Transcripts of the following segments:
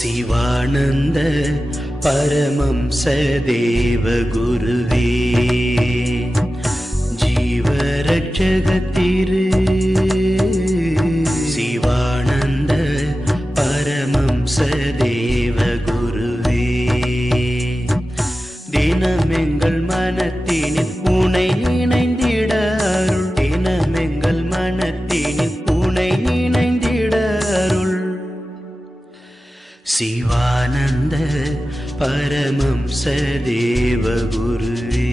சிவானந்த பரமம்ச தேவ குருவே ஜீவரட்சகத்திரு சிவானந்த பரமம்ச தேவ குருவே தினமெங்கள் மனத்தினில் உனை நினைந்திட அருள் தினமெங்கள் மனத்தினில் உனை நினைந்திட அருள் சிவானந்த பரமம்ச தேவ குருவே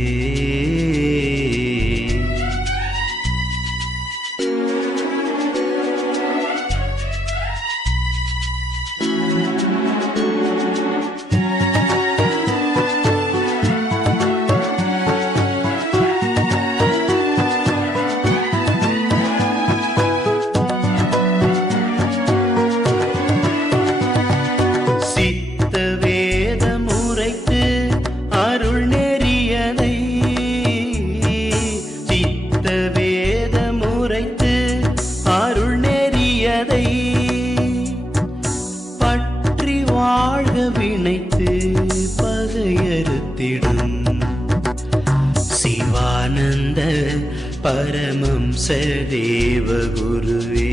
பற்றி வாழ்க வினைத்து பகையறுத்திடும் சிவானந்த பரமம்ச தேவ குருவே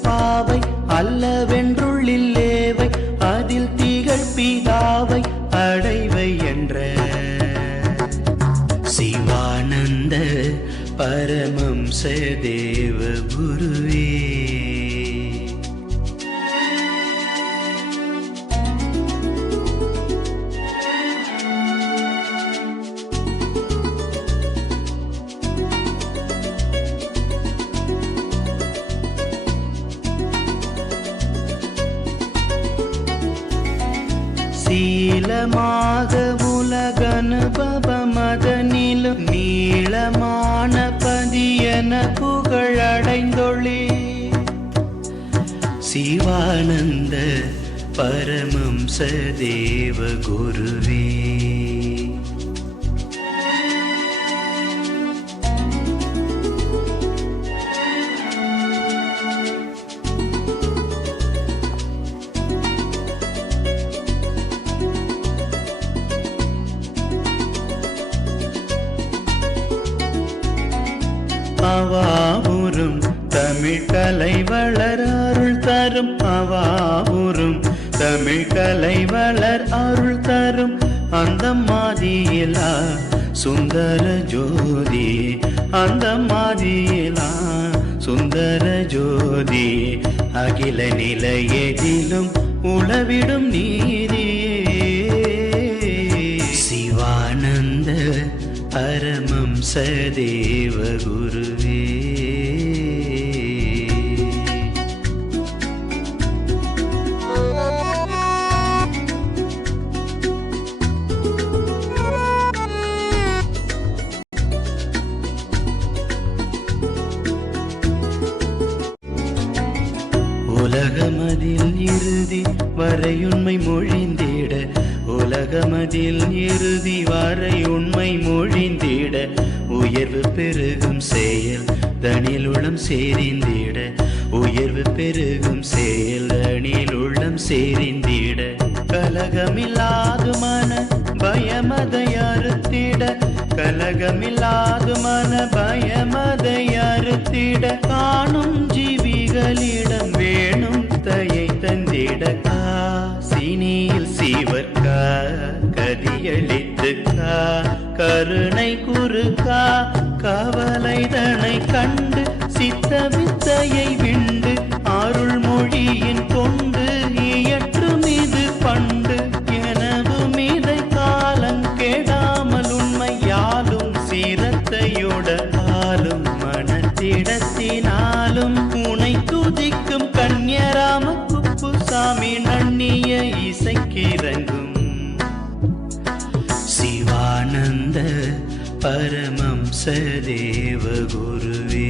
பாவை அல்லவென்றுள்ளில்லேவை அதில் திகழ் பிதாவை அடைவை என்ற சிவானந்த பரமம்ச தேவ குருவே சீலமாக உலகனுபவ மதனிலும் நீளமான பதியன புகழடைந்தொழி சிவானந்த பரமம்ச தேவ குருவே அவாவுறும் தமிழ் கலை வளர் அருள் தரும் அவாவுறும் தமிழ் கலை வளர் அருள் தரும் அந்த மாதியிலா சுந்தர ஜோதி அந்த மாதியிலா சுந்தர ஜோதி அகில நிலையெதிலும் உளவிடும் நீதியே சிவானந்த பரமம்ச தேவ குருவே உலகமதில் இறுதி வரையுண்மை மொழிந்திட உலகமதில் இறுதி வரை உண்மை மொழிந்திட உயர்வு பெருகும் செயல் தனில் உள்ளம் சேரிந்திட உயர்வு பெருகும் செயல் தனில் உள்ளம் சேரிந்திட கலகமில்லாது மன பயமதை அறுத்திட கலகமில்லாது மன பயமதை அறுத்திட காணும் ஜீவிகளிடம் வேணும் தயை தந்திட சினியில் சீவர்கா கதியளித்துக்கா கருணை குறுக்கா கவலைதனை கண்டு சித்த வித்தையை விண்டு அருள் மொழியின் கொண்டு இயற்றும் இது பண்டு எனவும் இதை காலங்கெடாமல் உண்மையாலும் சீரத்தையோட ஆளும் மனத்திடத்தினாலும் உனை துதிக்கும் கன்யராம இறங்கும் சிவானந்த பரமம்ச தேவ குருவே.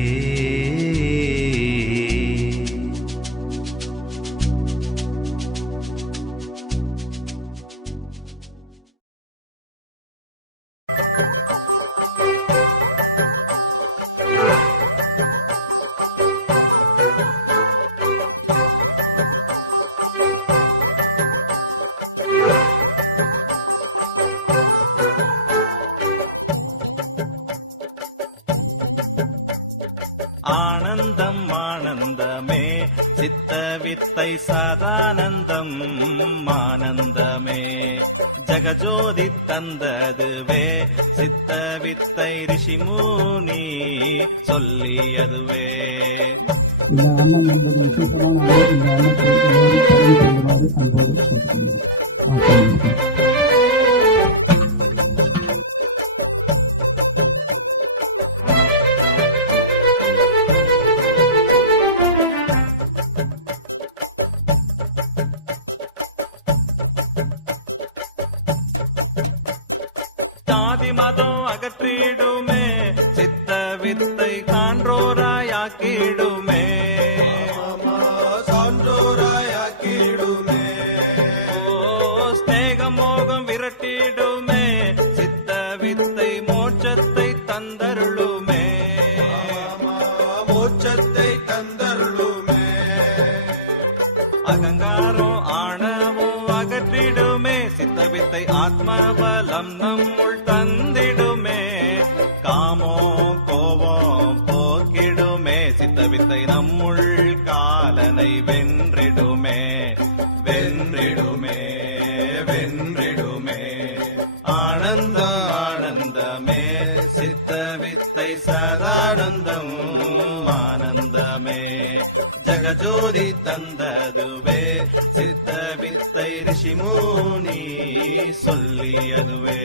ஆனந்தம் ஆனந்தமே சித்த வித்தை சதானந்தம் ஆனந்தமே ஜகஜோதி தந்ததுவே சித்த வித்தை ரிஷிமுனி சொல்லியதுவே. இந்த அன்னம் என்பது விசேஷமான இந்த அன்னத்தை கொள்ளுமாறு அன்போடு கேட்டுக்கொள்கிறோம். ஜாதி மதம் அகற்றிடுமே சித்த வித்தை சான்றோராயாக்கிடுமே சான்றோராயாக்கிடுமே. ஸ்நேகம் மோகம் விரட்டிடுமே சித்த வித்தை மோட்சத்தை தந்தருளுமே மோட்சத்தை தந்தருளுமே. அகங்காரம் ஆணவம் அகற்றிடுமே சித்த வித்தை ஆத்மபலம் நம்முள் தந்திடுமே. காமோ கோபம் போக்கிடுமே சித்த வித்தை நம்முள் காலனை வென்றிடுமே வென்றிடுமே வென்றிடுமே. ஆனந்த ஆனந்தமே சித்த வித்தை சதானந்தம் ஆனந்தமே ஜகஜோதி தந்ததுவே சித்த வித்தை ரிஷிமுனி சொல்லியதுவே.